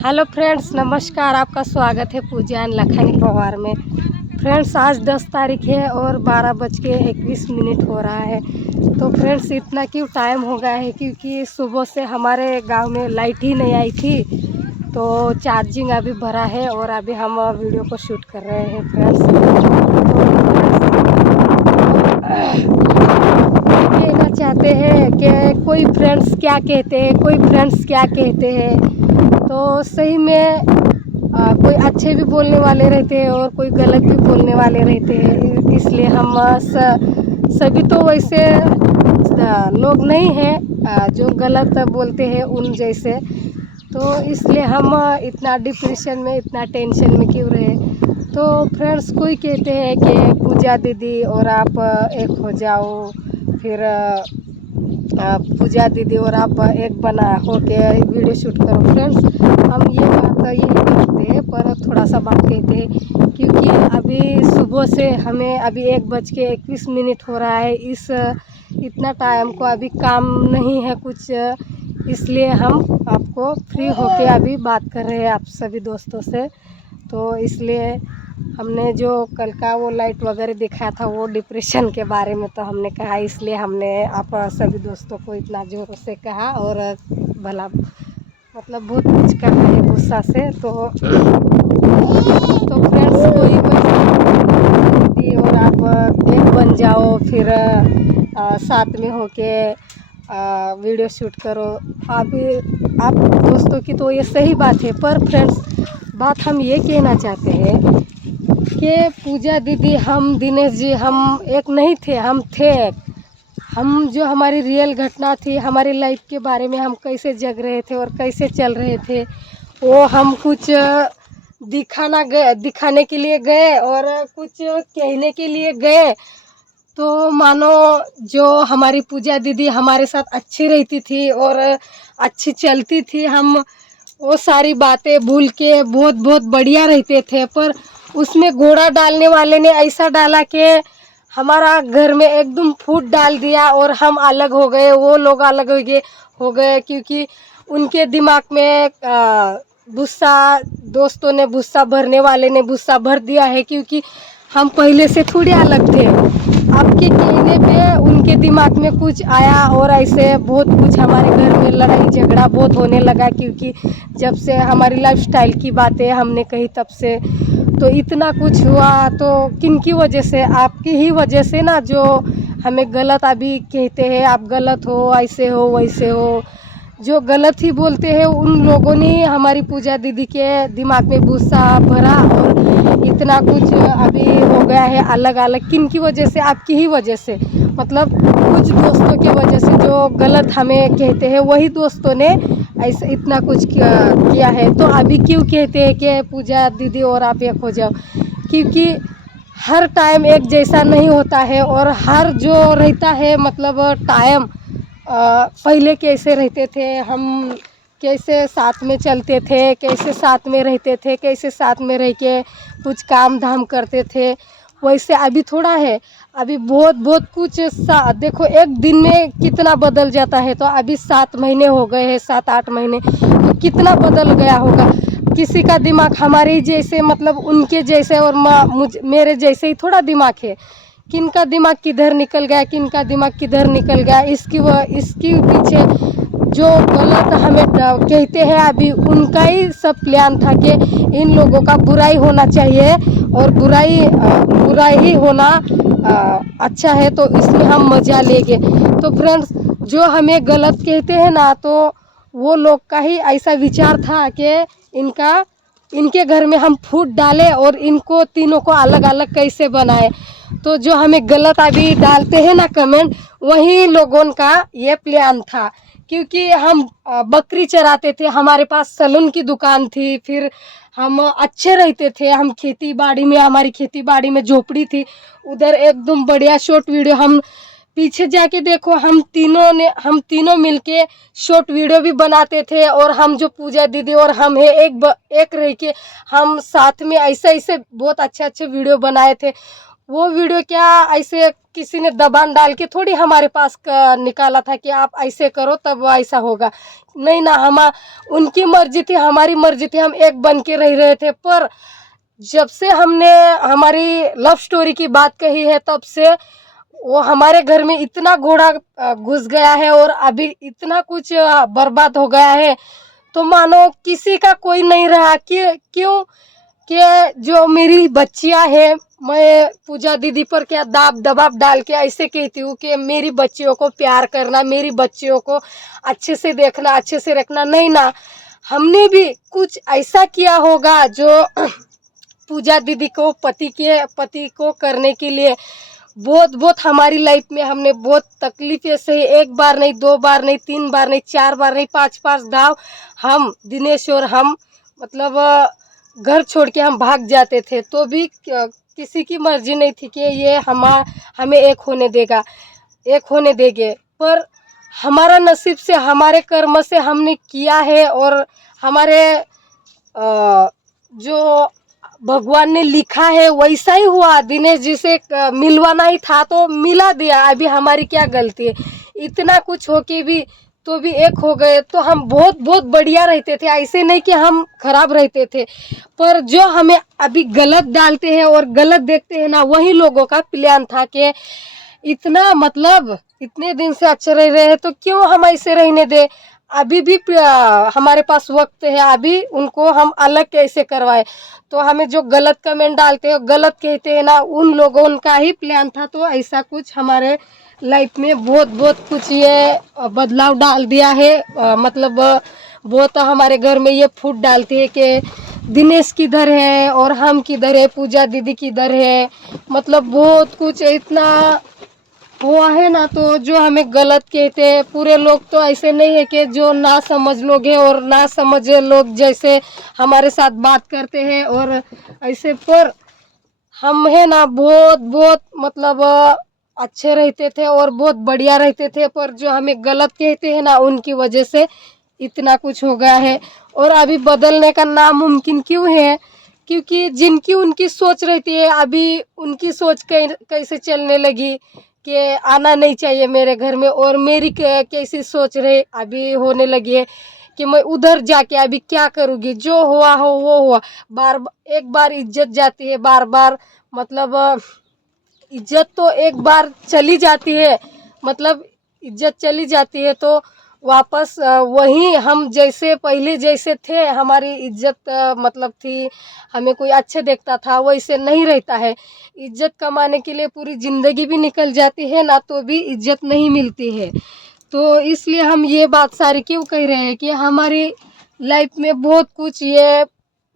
Hello friends, नमस्कार। आपका स्वागत है पूजा एंड लखनी पवार में। फ्रेंड्स, आज 10 तारीख है और 12:21 हो रहा है। तो फ्रेंड्स, इतना क्यों टाइम हो गया है क्योंकि सुबह से हमारे गांव में लाइट ही नहीं आई थी। तो चार्जिंग अभी भरा है और अभी हम वीडियो को शूट कर रहे हैं फ्रेंड्स। तो कहना चाहते हैं कि कोई फ्रेंड्स क्या कहते हैं, कोई फ्रेंड्स क्या कहते हैं। तो सही में कोई अच्छे भी बोलने वाले रहते हैं और कोई गलत भी बोलने वाले रहते हैं। इसलिए हम सभी तो वैसे लोग नहीं हैं जो गलत बोलते हैं उन जैसे। तो इसलिए हम इतना डिप्रेशन में, इतना टेंशन में क्यों रहे। तो फ्रेंड्स, कोई कहते हैं कि पूजा दीदी और आप एक हो जाओ, फिर पूजा दीदी और आप एक बना हो के वीडियो शूट करो। फ्रेंड्स, हम ये बात यही करते हैं, पर थोड़ा सा बात कहते हैं क्योंकि अभी सुबह से हमें अभी 1:21 हो रहा है। इतना टाइम को अभी काम नहीं है कुछ, इसलिए हम आपको फ्री होके अभी बात कर रहे हैं आप सभी दोस्तों से। तो इसलिए हमने जो कल का वो लाइट वगैरह दिखाया था वो डिप्रेशन के बारे में, तो हमने कहा, इसलिए हमने आप सभी दोस्तों को इतना ज़ोर से कहा और भला मतलब बहुत कुछ कहा है गुस्सा से। तो फ्रेंड्स, कोई दीदी और आप एक बन जाओ, फिर साथ में होके वीडियो शूट करो। आप दोस्तों की तो ये सही बात है, पर फ्रेंड्स, बात हम ये कहना चाहते हैं कि पूजा दीदी, हम दिनेश जी, हम एक नहीं थे, हम थे। हम जो हमारी रियल घटना थी, हमारी लाइफ के बारे में, हम कैसे जग रहे थे और कैसे चल रहे थे, वो हम कुछ दिखाने के लिए गए और कुछ कहने के लिए गए। तो मानो जो हमारी पूजा दीदी हमारे साथ अच्छी रहती थी और अच्छी चलती थी, हम वो सारी बातें भूल के बहुत बहुत बढ़िया रहते थे। पर उसमें घोड़ा डालने वाले ने ऐसा डाला कि हमारा घर में एकदम फूट डाल दिया और हम अलग हो गए, वो लोग अलग हो गए क्योंकि उनके दिमाग में गुस्सा, दोस्तों ने गुस्सा भरने वाले ने गुस्सा भर दिया है क्योंकि हम पहले से थोड़े अलग थे। आपके कहने पे उनके दिमाग में कुछ आया और ऐसे बहुत कुछ हमारे घर में लड़ाई झगड़ा बहुत होने लगा क्योंकि जब से हमारी लाइफस्टाइल की बातें हमने कही तब से तो इतना कुछ हुआ। तो किन की वजह से? आपकी ही वजह से ना, जो हमें गलत अभी कहते हैं, आप गलत हो, ऐसे हो, वैसे हो। जो गलत ही बोलते हैं उन लोगों ने हमारी पूजा दीदी के दिमाग में गुस्सा भरा और इतना कुछ अभी हो गया है अलग अलग। किन की वजह से? आपकी ही वजह से। मतलब कुछ दोस्तों की वजह से जो गलत हमें कहते हैं, वही दोस्तों ने ऐसा इतना कुछ किया है। तो अभी क्यों कहते हैं कि पूजा दीदी और आप एक हो जाओ? क्योंकि हर टाइम एक जैसा नहीं होता है और हर जो रहता है मतलब टाइम, पहले कैसे रहते थे हम, कैसे साथ में चलते थे, कैसे साथ में रहते थे, कैसे साथ में रह के कुछ काम धाम करते थे, वैसे अभी थोड़ा है। अभी बहुत बहुत कुछ देखो, एक दिन में कितना बदल जाता है। तो अभी 7 महीने हो गए हैं, 7-8 महीने, तो कितना बदल गया होगा। किसी का दिमाग हमारे जैसे, मतलब उनके जैसे और मेरे जैसे ही थोड़ा दिमाग है। किन का दिमाग किधर निकल गया, किन का दिमाग किधर निकल गया, इसकी पीछे जो गलत हमें कहते हैं अभी, उनका ही सब प्लान था कि इन लोगों का बुराई होना चाहिए और बुराई ही होना अच्छा है, तो इसमें हम मज़ा लेंगे। तो फ्रेंड्स, जो हमें गलत कहते हैं ना, तो वो लोग का ही ऐसा विचार था कि इनके घर में हम फूट डालें और इनको तीनों को अलग अलग कैसे बनाए। तो जो हमें गलत अभी डालते हैं ना कमेंट, वही लोगों का ये प्लान था। क्योंकि हम बकरी चराते थे, हमारे पास सलून की दुकान थी, फिर हम अच्छे रहते थे, हम खेती बाड़ी में, हमारी खेती बाड़ी में झोपड़ी थी उधर, एकदम बढ़िया शॉर्ट वीडियो। हम पीछे जाके देखो, हम तीनों मिलके शॉर्ट वीडियो भी बनाते थे और हम जो पूजा दीदी और हम है एक रह के हम साथ में ऐसे ऐसे बहुत अच्छे अच्छे वीडियो बनाए थे। वो वीडियो क्या ऐसे किसी ने दबान डाल के थोड़ी हमारे पास निकाला था कि आप ऐसे करो तब ऐसा होगा। नहीं ना, हम उनकी मर्जी थी, हमारी मर्जी थी, हम एक बन के रह रहे थे। पर जब से हमने हमारी लव स्टोरी की बात कही है तब से वो हमारे घर में इतना घोड़ा घुस गया है और अभी इतना कुछ बर्बाद हो गया है, तो मानो किसी का कोई नहीं रहा। कि क्यों कि जो मेरी बच्चियां हैं, मैं पूजा दीदी पर क्या दबाव डाल के ऐसे कहती हूँ कि मेरी बच्चियों को प्यार करना, मेरी बच्चियों को अच्छे से देखना, अच्छे से रखना। नहीं ना, हमने भी कुछ ऐसा किया होगा जो पूजा दीदी को पति को करने के लिए बहुत बहुत हमारी लाइफ में हमने बहुत तकलीफें सही। एक बार नहीं, दो बार नहीं, तीन बार नहीं, चार बार नहीं, पांच दाव हम दिनेश और हम मतलब घर छोड़ के हम भाग जाते थे, तो भी किसी की मर्जी नहीं थी कि ये हमें एक होने देंगे। पर हमारा नसीब से, हमारे कर्म से हमने किया है और हमारे जो भगवान ने लिखा है वैसा ही हुआ। दिनेश जी से मिलवाना ही था तो मिला दिया, अभी हमारी क्या गलती है। इतना कुछ हो के भी तो भी एक हो गए, तो हम बहुत बहुत बढ़िया रहते थे, ऐसे नहीं कि हम खराब रहते थे। पर जो हमें अभी गलत डालते हैं और गलत देखते हैं ना, वही लोगों का प्लान था कि इतना मतलब इतने दिन से अच्छे रह रहे हैं तो क्यों हम ऐसे रहने दे। अभी भी हमारे पास वक्त है, अभी उनको हम अलग कैसे करवाए। तो हमें जो गलत कमेंट डालते हैं, गलत कहते हैं ना, उन लोगों का ही प्लान था। तो ऐसा कुछ हमारे लाइफ में बहुत बहुत कुछ ये बदलाव डाल दिया है। मतलब बहुत हमारे घर में ये फूट डालती है कि दिनेश किधर है और हम किधर है, पूजा दीदी किधर है। मतलब बहुत कुछ इतना हुआ है ना, तो जो हमें गलत कहते हैं पूरे लोग, तो ऐसे नहीं है कि जो ना समझ लोग हैं और ना समझ लोग जैसे हमारे साथ बात करते हैं और ऐसे। पर हम है ना बहुत बहुत मतलब अच्छे रहते थे और बहुत बढ़िया रहते थे, पर जो हमें गलत कहते हैं ना, उनकी वजह से इतना कुछ हो गया है। और अभी बदलने का नामुमकिन क्यों है? क्योंकि जिनकी उनकी सोच रहती है, अभी उनकी सोच कैसे चलने लगी कि आना नहीं चाहिए मेरे घर में, और मेरी कैसी सोच रही अभी होने लगी है कि मैं उधर जाके अभी क्या करूँगी। जो हुआ हो वो हुआ। एक बार इज्जत जाती है, बार बार मतलब इज्जत तो एक बार चली जाती है, मतलब इज्जत चली जाती है तो वापस वही हम जैसे पहले जैसे थे, हमारी इज्जत मतलब थी, हमें कोई अच्छे देखता था, वैसे नहीं रहता है। इज्जत कमाने के लिए पूरी ज़िंदगी भी निकल जाती है ना, तो भी इज्जत नहीं मिलती है। तो इसलिए हम ये बात सारी क्यों कह रहे हैं कि हमारी लाइफ में बहुत कुछ ये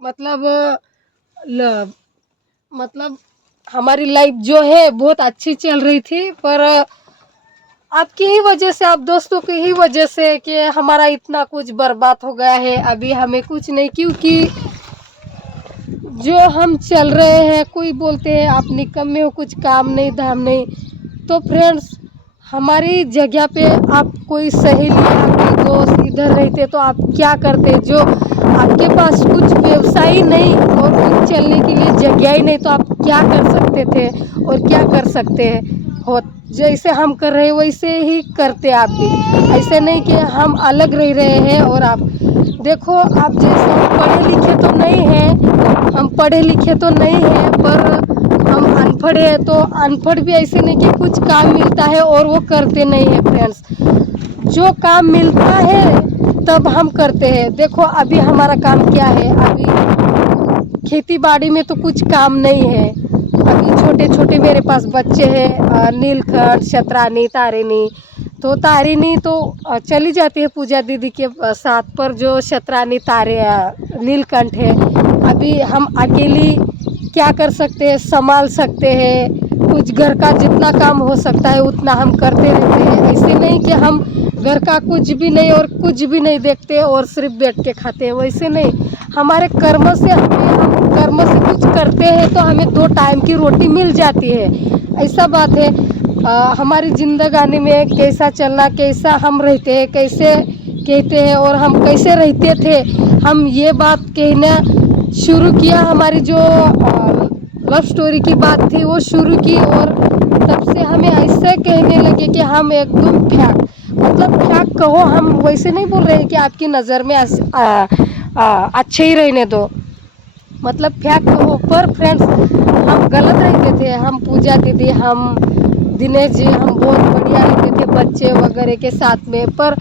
मतलब मतलब हमारी लाइफ जो है बहुत अच्छी चल रही थी, पर आपकी ही वजह से, आप दोस्तों की ही वजह से कि हमारा इतना कुछ बर्बाद हो गया है। अभी हमें कुछ नहीं, क्योंकि जो हम चल रहे हैं, कोई बोलते हैं आप निकम्मे हो, कुछ काम नहीं धाम नहीं। तो फ्रेंड्स, हमारी जगह पे आप कोई सहेली, आपके दोस्त इधर रहते तो आप क्या करते? जो आपके पास कुछ व्यवसाय नहीं और कुछ चलने के लिए जगह ही नहीं, तो आप क्या कर सकते थे और क्या कर सकते हो? जैसे हम कर रहे हैं वैसे ही करते आप भी। ऐसे नहीं कि हम अलग रह रहे हैं और आप देखो, आप जैसे हम पढ़े लिखे तो नहीं हैं, हम पढ़े लिखे तो नहीं हैं, पर हम अनपढ़ है। तो अनपढ़ भी ऐसे नहीं कि कुछ काम मिलता है और वो करते नहीं है। फ्रेंड्स, जो काम मिलता है तब हम करते हैं। देखो अभी हमारा काम क्या है, अभी खेती बाड़ी में तो कुछ काम नहीं है। अभी छोटे छोटे मेरे पास बच्चे हैं, नीलकंठ, शतरानी, तारिणी। तो तारिणी तो चली जाती है पूजा दीदी के साथ, पर जो शतरानी नीलकंठ है, अभी हम अकेली क्या कर सकते हैं, संभाल सकते हैं। कुछ घर का जितना काम हो सकता है उतना हम करते रहते हैं। ऐसे नहीं कि हम घर का कुछ भी नहीं और कुछ भी नहीं देखते और सिर्फ बैठ के खाते हैं, वैसे नहीं। हमारे कर्म से हम कर्म से कुछ करते हैं तो हमें 2 टाइम की रोटी मिल जाती है, ऐसा बात है। हमारी जिंदगानी में कैसा चलना, कैसा हम रहते हैं, कैसे कहते हैं और हम कैसे रहते थे, हम ये बात कहना शुरू किया हमारी जो लव स्टोरी की बात थी वो शुरू की, और तब से हमें ऐसे कहने लगे कि हम एकदम फैक, मतलब फैक कहो, हम वैसे नहीं बोल रहे कि आपकी नज़र में अच्छे ही रहने दो, मतलब फैक कहो। पर फ्रेंड्स हम गलत रहते थे, हम पूजा दीदी, हम दिनेश जी, हम बहुत बढ़िया रहते थे बच्चे वगैरह के साथ में। पर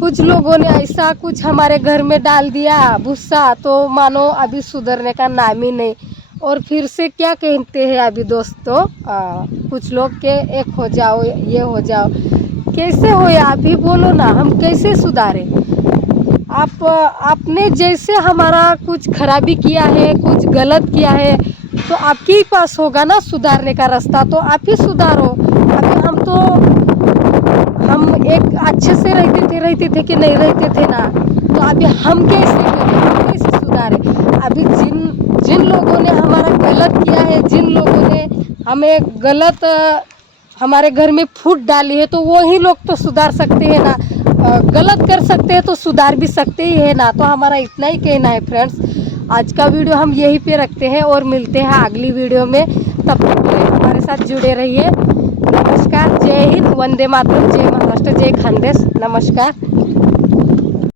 कुछ लोगों ने ऐसा कुछ हमारे घर में डाल दिया भूसा, तो मानो अभी सुधरने का नाम ही नहीं। और फिर से क्या कहते हैं अभी दोस्तों, कुछ लोग के एक हो जाओ, ये हो जाओ, कैसे हो या आप ही बोलो ना, हम कैसे सुधारें? आपने जैसे हमारा कुछ खराबी किया है, कुछ गलत किया है, तो आपके ही पास होगा ना सुधारने का रास्ता, तो आप ही सुधारो। अभी हम एक अच्छे से रहते थे कि नहीं रहते थे ना, तो अभी हम कैसे करें, हम कैसे सुधारें? अभी जिन लोगों ने हमारा गलत किया है, जिन लोगों ने हमें गलत हमारे घर में फूट डाली है, तो वही लोग तो सुधार सकते हैं ना। गलत कर सकते हैं तो सुधार भी सकते ही है ना। तो हमारा इतना ही कहना है फ्रेंड्स, आज का वीडियो हम यहीं पे रखते हैं और मिलते हैं अगली वीडियो में। तब तक के लिए हमारे साथ जुड़े रहिए। नमस्कार, जय हिंद, वंदे मातरम, जय महाराष्ट्र, जय खानदेश, नमस्कार।